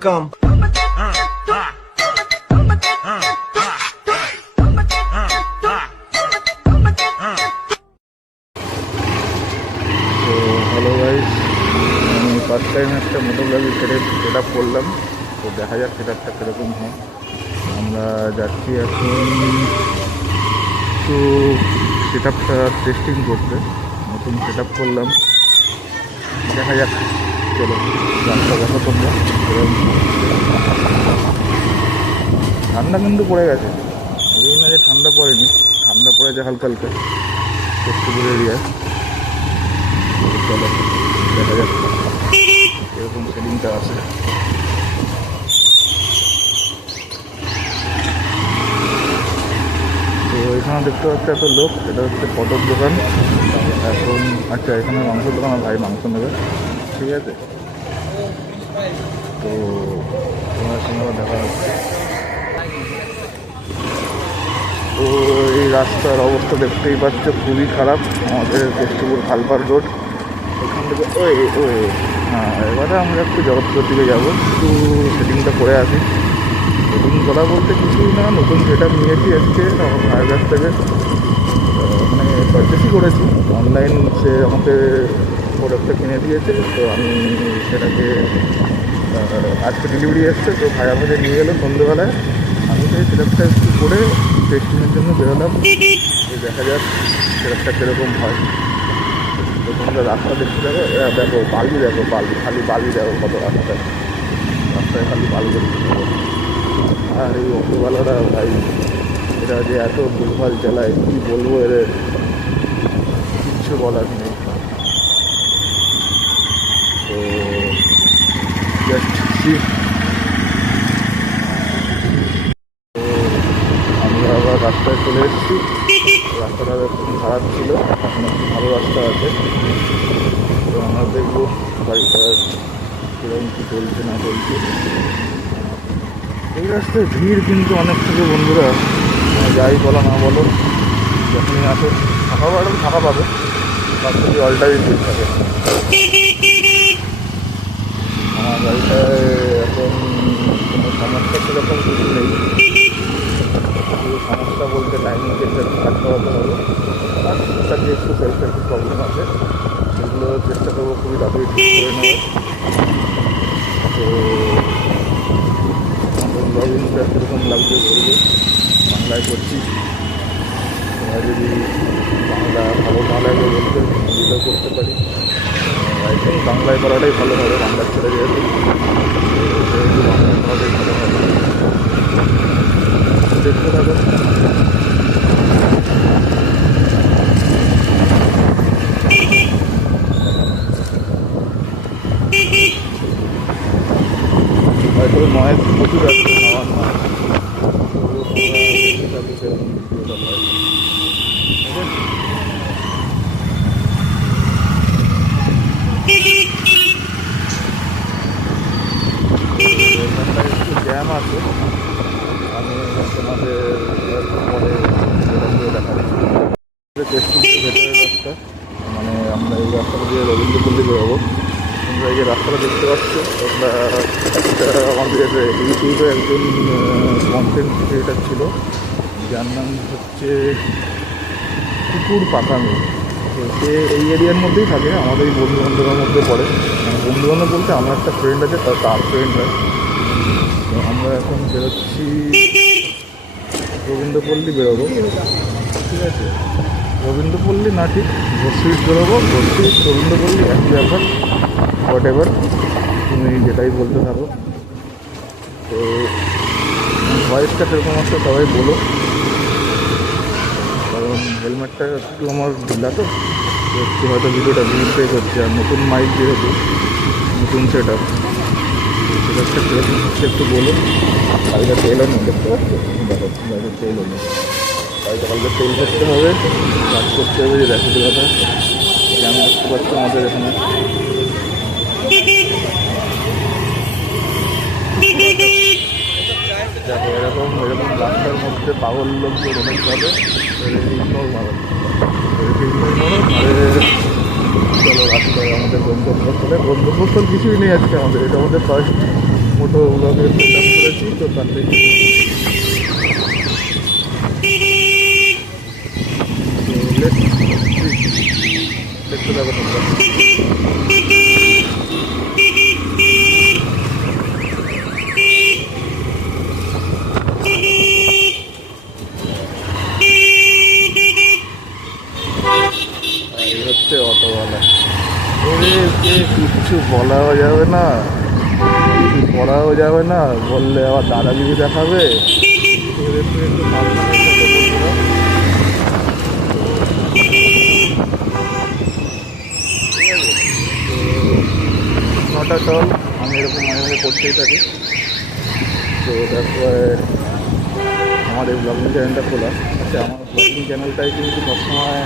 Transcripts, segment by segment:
Saladinho.com. তো hello guys, আমি first time একটা মোটোগ্রাফি সেট আপ করলাম। তো দেখা যাক সেট আপটা কীরকম হয়। আমরা যাচ্ছি এখন তো সেট আপটা টেস্টিং করতে। নতুন সেট আপ করলাম, দেখা যাক। চলো রাস্তা দেখো তোমরা। ঠান্ডা কিন্তু পড়ে গেছে, এই না যে ঠান্ডা পড়েনি, ঠান্ডা পড়েছে হালকা হালকা কষ্টপুর এরিয়ায়। চলো দেখা যাক এরকম সেটিংটা আছে। তো এখানে দেখতে পাচ্ছি এত লোক, এটা হচ্ছে ফটোর দোকান এখন। আচ্ছা, এখানে মাংসের দোকান, ভাই মাংস নেবে, ঠিক আছে। তো তোমার সঙ্গে দেখা হচ্ছে। তো এই রাস্তার অবস্থা দেখতেই পাচ্ছ, খুবই খারাপ। আমাদের কেষ্টপুর খালপাড় রোড, এখান থেকে হ্যাঁ, এবারে আমরা একটু জগৎপুর দিকে যাবো। একটু সেটিংটা করে আসি। সেটিং করা বলতে কিছুই না, নতুন সেট আপ নিয়েছি আজকে আমার ভাইয়ের কাছ থেকে। মানে পারচেসই করেছি অনলাইন, সে আমাকে প্রোডাক্টটা কিনে দিয়েছে। তো আমি সেটাকে আজকে ডেলিভারি এসছে, তো ভাই আমাকে নিয়ে গেলো সন্ধ্যেবেলায়। আমি সেই সেটআপটা একটু করে টেস্টিংয়ের জন্য বেরোলাম। দেখা যাক সেটআপটা কীরকম হয়। তো তোমরা রাস্তা দেখতে দেখো, দেখো বালি, দেখো বালি, খালি বালি দেখো কত রাস্তায় খালি বালি দেখতে পাবো। আর এই অটোওয়ালারা ভাই, এরা যে এত ভুলভাল চালায়, কী বলবো, এদের কিচ্ছু বলার নেই। তো জাস্ট আমরা আবার রাস্তায় চলে এসেছি। রাস্তাটা খুব খারাপ ছিল, এখন একটু ভালো রাস্তা আছে। তো আমরা দেখবো গাড়িটার কীরকম কী চলছে না চলছে। এই রাস্তায় ভিড় কিন্তু অনেক থাকে বন্ধুরা, যাই বলো না বলো, যখনই আসো ফাঁকা পাবে, তার থেকে অলটাই ভিড় থাকে। আমার গাড়িটায় এখন কোনো সমস্যা সেরকম কিছু নেই। শুধু সমস্যা বলতে টাইমিং চেষ্টা কাজ করাতে হবে, আর টুকটাক যে একটু সেলফ একটু প্রবলেম আছে, সেগুলো চেষ্টা করবো খুবই তাড়াতাড়ি ঠিক করে নেওয়ার। তো আমাদের ব্লগিংটা কীরকম লাগছে বলবে, বাংলায় করছি। তোমরা যদি বাংলা ভালো না লাগে বলতে হিন্দিতেও করতে পারি। আই থিঙ্ক বাংলায় করাটাই ভালো হবে, বাংলার ছেড়ে যেহেতু বাংলায় করাটাই ভালো হবে। দেখতে থাকো। হয়তো নয় প্রচুর আসছে, আমার নয় একটু জ্যাম আছে। আমি তোমাদের পরে দেখাচ্ছি ভেতরের রাস্তা। মানে আমরা এই রাস্তাটা দিয়ে রবীন্দ্রপল্লী বেরোবো। তোমরা এই যে রাস্তাটা দেখতে পাচ্ছ, তোমরা আমাদের ইউটিউবে একজন কন্টেন্ট ক্রিয়েটার ছিল, যার নাম হচ্ছে কুকুর পাকামি। তো সে এই এরিয়ার মধ্যেই থাকে, আমাদের এই বন্ধুবান্ধবের মধ্যে পড়ে। মানে বন্ধুবান্ধব বলতে আমার একটা ফ্রেন্ড আছে, তার ফ্রেন্ড হয়। তো আমরা এখন বেরোচ্ছি, রবীন্দ্রপল্লী বেরোবো, ঠিক আছে। রবীন্দ্রপল্লী না, ঠিক ঘোষিট বেরোবো, ঘোষিট রবীন্দ্রপল্লী একই ব্যাপার, হোয়াট এভার তুমি যেটাই বলতে থাকো। তো ভয়েসটা কীরকম আসছে সবাই বলো, কারণ হেলমেটটা একটু আমার ঢিলা, তো একটু হয়তো ভিডিওটা ভিড় করছে। আর নতুন মাইক যেহেতু, নতুন সেট আপ, সেটআপটা কীরকম হচ্ছে একটু বলো। গাড়িটা তেলও নেই, দেখতে পাচ্ছ, দেখো গাড়িটা তেলও নেই। গাড়িটা কালকে তেল করতে হবে, কাজ করতে হবে। যে দেখো কথা জ্যাম দেখতে পাচ্ছ আমাদের এখানে। দেখো এরকম রাস্তার মধ্যে পাগল লোকজন অনেক যাবে, ইগনোর মারো, ইগনোর মারো। আরে চলো রাস্তায় আমাদের গন্তব্যস্থলে, গন্তব্যস্থল কিছুই নেই আজকে আমাদের, এটা আমাদের ফার্স্ট মোটো ব্লগের সেট আপ করেছি, তো তার থেকে দেখতে থাকো তোমরা। এই হচ্ছে অটোওয়ালা। ওরে কে কিচ্ছু বলাও যাবে না, কিছু করাও যাবে না, বললে আবার দাদাগিরি দেখাবে। এদের তো একটু সাবধানে থেকো বন্ধুরা। ঠিক আছে, তো নটা চল, আমি এরকম মাঝে মাঝে করতেই থাকি। তো তারপরে আমার এই ব্লগিং চ্যানেলটা খোলা আচ্ছা। আমার ব্লগিং চ্যানেলটাই কিন্তু সবসময়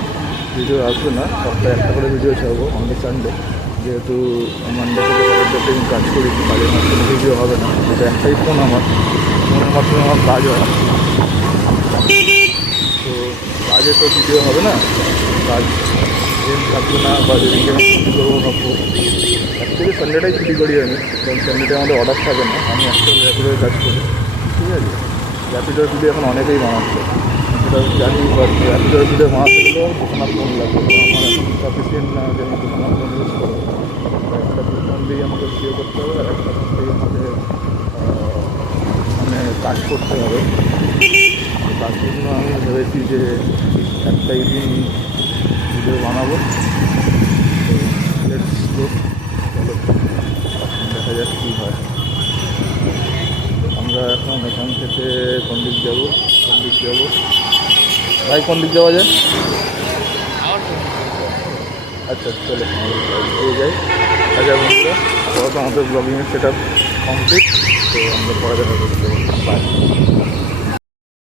ভিডিও আসবে না, সপ্তাহে একটা করে ভিডিও ছাড়বো আমাদের সানডে, যেহেতু মানডে থেকে স্যাটারডেতে আমি কাজ করি, কাজের মাধ্যমে ভিডিও হবে না। এটা একটাই ফোন, আমার ফোনের মাধ্যমে আমার কাজ হয়, তো কাজে তো ভিডিও হবে না, কাজ দিন থাকবে না, বা যেদিনকে আমি ছুটি করবো ভাববো। এক থেকে সানডেটাই ছুটি করি আমি, কারণ সানডেতে আমাদের অর্ডার থাকে না, আমি একটা র্যাপিডোয় কাজ করি। ঠিক আছে, র্যাপিডোর ভিডিও এখন অনেকেই বানাচ্ছে, সেটা জানি, বাট র্যাপিডোর ভিডিও বানাতে গেলেও দোকানার ফোন লাগবে। তো আমার এখন সাফিসিয়েন্ট না যে আমি দোকানার ফোন ইউজ করবো। একটা ফোন দিয়ে আমাকে ভিডিও করতে হবে, আর একটা ফোন দিয়ে আমাকে মানে কাজ করতে হবে। তার জন্য আমি ভেবেছি যে একটাই দিন ভিডিও বানাবো। তো লেটস গো, চলো দেখা যাক কী হয়। আমরা এখন এখান থেকে কোন দিক যাবো, ভাই কোন দিক যাওয়া যায়? আচ্ছা চলো দিয়ে যাই। আচ্ছা বন্ধুরা, আপাতত আমাদের ব্লগিংয়ের সেট আপ কমপ্লিট, তো আমরা পরে দেখা করতে বাই।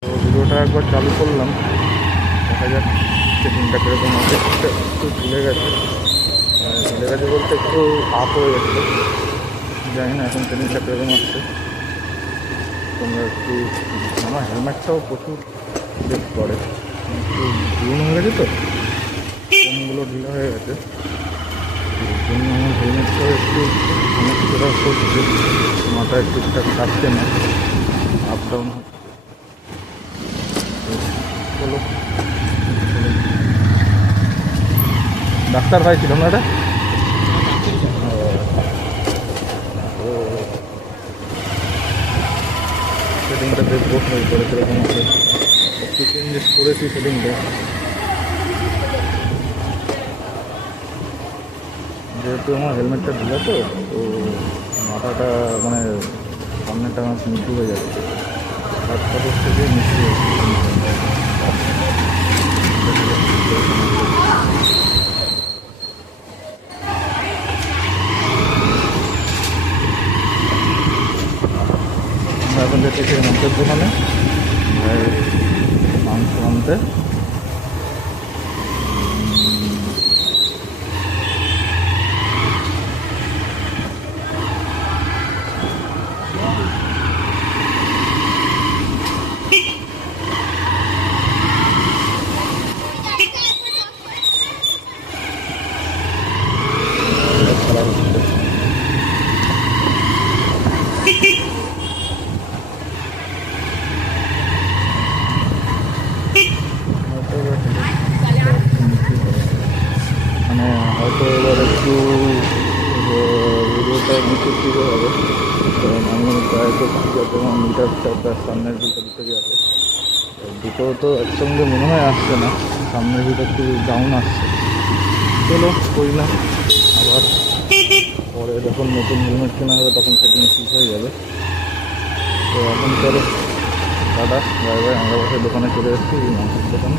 তো ভিডিওটা একবার চালু করলাম, দেখা যাক সেটিংটা কীরকম আছে। একটু ঝুলে গেছে বলতে একটু আপ হয়ে গেছে, জানি না এখন সেটিংটা কীরকম আসছে। তোমরা একটু, আমার হেলমেটটাও প্রচুর বেশ করে, একটু পুরনো হয়ে গেছে, তো ফোনগুলো ঢিলা হয়ে গেছে, এর জন্য আমার হেলমেটটাও একটু সমস্যা করছে, মাথায় ঠিকঠাক থাকছে না, আপ ডাউন হচ্ছে। চলো, ডাক্তার ভাই ছিল না এটা, সেটিংটা দেখবো করে কীরকম আছে। একটু চেঞ্জেস করেছি সেটিংটা, যেহেতু আমার হেলমেটটা ঢিলা, তো মাথাটা মানে সামনেটা আমার নিচু হয়ে যাচ্ছে, হাত পাতের থেকে নিচু হয়েছে। আমরা এখন যেতে সেই মাংসের দোকানে মাংস আনতে। মানে হয়তো এবার একটু ভিডিওটা নিচের দিকে হবে, কারণ আমি প্রায় করছি যাতে আমার মিটারটা তার সামনের দিকটা দিতে যাবে। দুটো তো একসঙ্গে মনে হয় আসছে না, সামনের দিকটা একটু ডাউন আসছে। চলো করি না, আবার পরে যখন নতুন হেলমেট কেনা হবে তখন সেটিং ঠিক হয়ে যাবে। তো এখন চলো টাটা, বাই বাই। আমরা বাসায় দোকানে চলে এসেছি, মাংসের দোকানে।